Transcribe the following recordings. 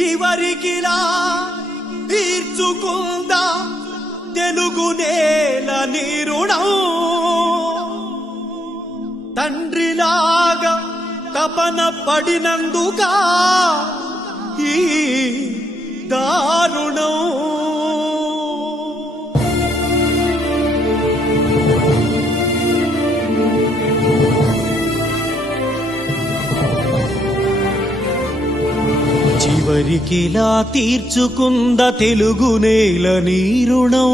చివరికిలా తీర్చుకుందా తెలుగు నేల నిరుణం. తండ్రిలాగా తపన పడినందుగా ఈ దారుణం. చివరికిలా తీర్చుకుంద తెలుగు నేల నీరుణం.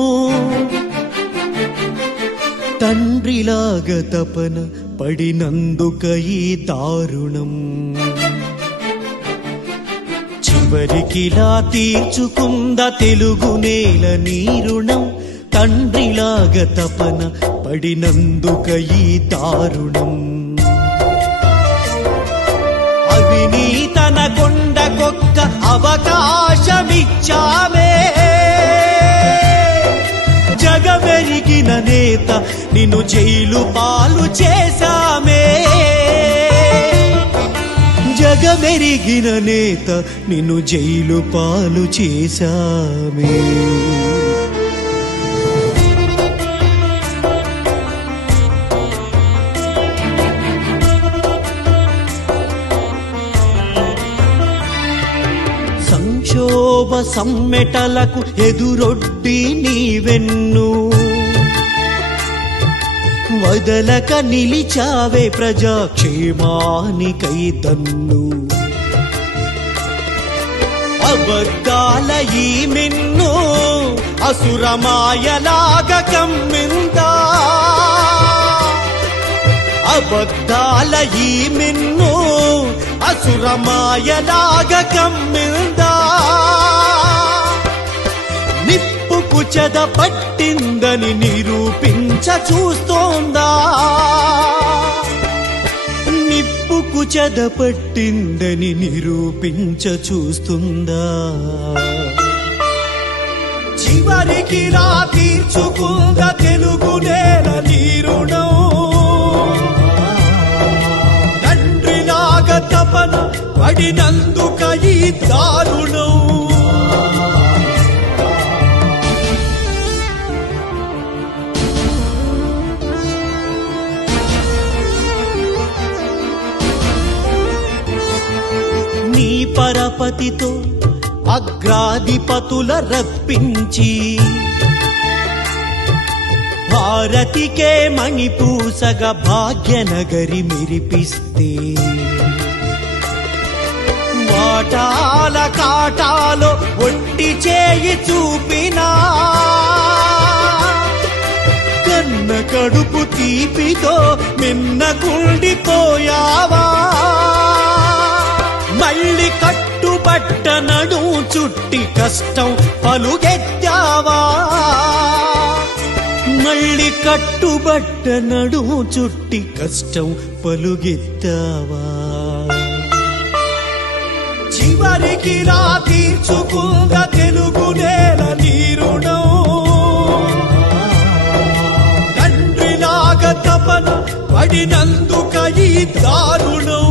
తండ్రిలాగ తపన పడినందుక ఈ దారుణం. చివరికిలా తీర్చుకుంద తెలుగు నేల నీరుణం. తండ్రిలాగ తపన పడినందుక ఈ దారుణం. అవినీత ఒక్క అవకాశమిచ్చావే. జగమెరిగిన నేత నిన్ను జైలు పాలు చేశామే. జగమెరిగిన నేత నిన్ను జైలు పాలు చేశామే. క్షోభ సమ్మెటలకు ఎదురొడ్డి నీవెన్ను. వదలక నిలిచావే ప్రజాక్షేమానికై దన్ను. అబద్ధాల ఈ మిన్ను అసురమాయలాగ కమ్మిందా అబద్ధాల ఈ మిన్ను అసురమాయలాగ కమ్మిందా చెద పట్టిందని నిరూపించ చూస్తోందా? నిప్పుకు చెద పట్టిందని నిరూపించ చూస్తుందా? చివరికి రా తీర్చుకుంద తెలుగు నేల నీరుణం తండ్రిలాగా తపన పడినందుక ఈ దారు పరపతితో అగ్రాధిపతుల రప్పించి భారతికే మణిపూసగ భాగ్యనగరి మెరిపిస్తే. వాటాల కాటాలో ఒట్టి చేయి చూపినా. కన్న కడుపు తీపితో మిన్న కుండిపోయావా కట్టుబట్ట నడు చుట్టి కష్టం పలుగెత్తావా? మళ్ళీ కట్టుబట్ట నడు చుట్టి కష్టం పలుగెత్తావా? చివరికి రా తీర్చుకుంద తెలుగు నేల నీరుణం తండ్రిలాగ తపన పడినందుక ఈ దారుణం.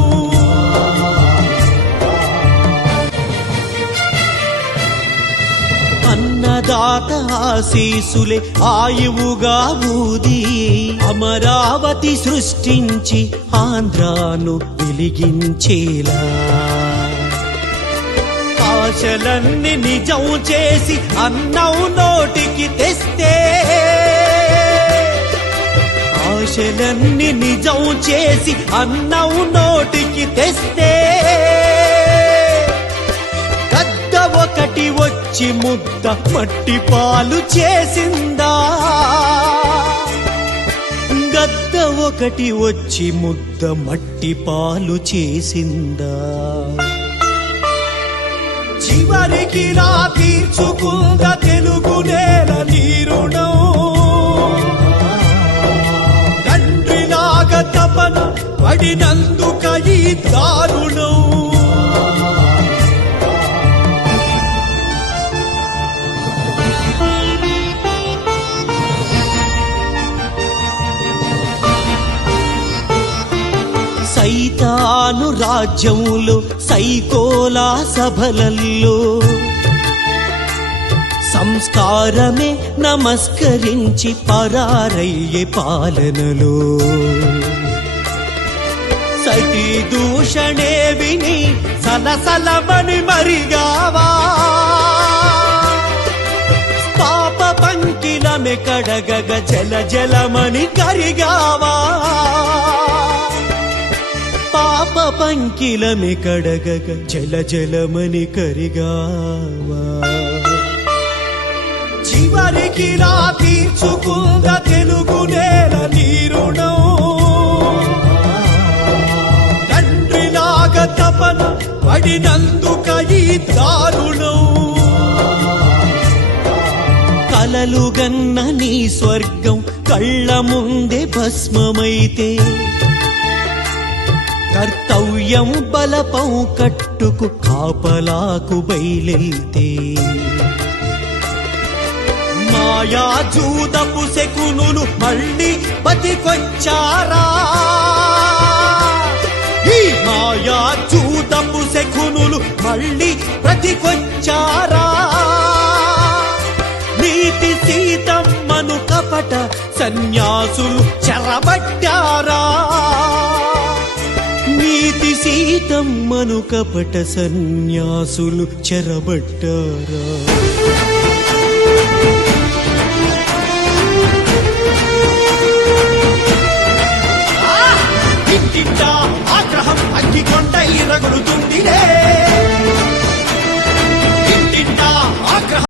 అన్నదాత ఆశీసులే ఆయువుగా ఊది. అమరావతి సృష్టించి ఆంధ్రాను వెలిగించేలా. ఆశలన్నీ నిజం చేసి అన్నం నోటికి తెస్తే. ఆశలన్నీ నిజం చేసి అన్నం నోటికి తెస్తే. ముద్ద మట్టి పాలు చేసిందా? గద్ద ఒకటి వచ్చి ముద్ద మట్టి పాలు చేసిందా? చివరికి రా తీర్చుకుంద తెలుగు నేల నీరుణం తండ్రిలాగా తపన పడినందుక ఈ దారుణం. సైతాను రాజ్యములో సైకోలా సభలల్లో. సంస్కారమే నమస్కరించి పరారయ్యే పాలనలో. సతీ దూషణే విని సలసలమని మరిగావా? పాప పంకిలమె కడగగ జల జలమని కరిగావా? పంకిలమి కడగగ జల జలమని కరిగావా. చివరికి రా తీర్చుకుంద తెలుగు నేల నీరుణం. తండ్రి నాగ తపన పడినందుక ఈ దారుణం. కలలుగన్న నీ స్వర్గం కళ్ళ ముందే భస్మమైతే కర్తవ్యం బలపం కట్టుకు కాపలాకు బయలెల్తే. మాయా జూదపు శకునులు మళ్ళీ బతికొచ్చారా? ఈ మాయా జూదపు శకునులు మళ్ళీ బ్రతికొచ్చారా? నీతి సీతమ్మను కపట సన్యాసులు చెరబట్టారా? సీతమ్మను కపట సన్యాసులు చెరబట్టారా?